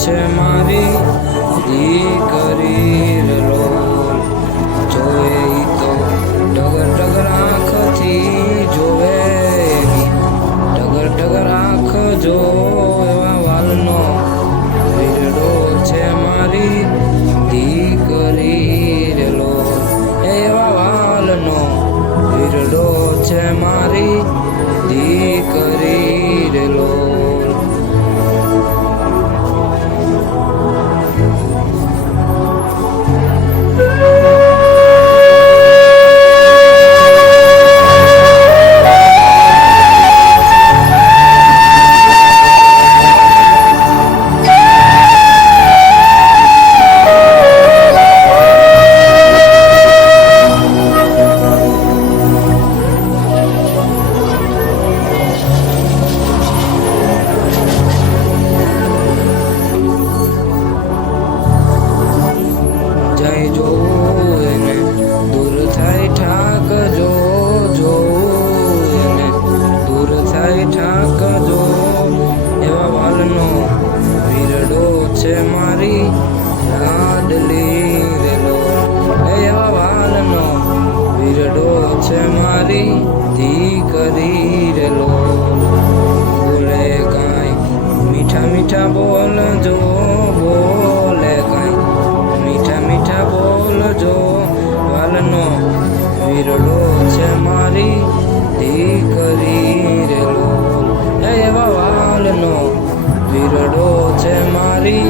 છે મારી દીકરી રે લોલ. જોવે ઈ તો ટગર ટગર આંખથી જોવે, ટગર ટગર આંખ જો એવા વાલનો વીરડો છે મારી દીકરી રે લોલ. એવા વાલનો વીરડો છે મારી દીકરી રે લોલ. જાય જોવું એને દૂર થાય ઠાક જોવું એને દૂર થાય ઠાક જો એવા વાલનો વીરડો છે મારી લાડલી રે લોલ. એવા વાલનો વીરડો છે મારી દીકરી રે લોલ. બોલે કાંઈ મીઠા મીઠા બોલજો, બોલે કાંઈ મીઠા મીઠા બોલજો, વાલનો વીરડો છે મારી દીકરી રે લોલ. એવા વાલનો વીરડો છે મારી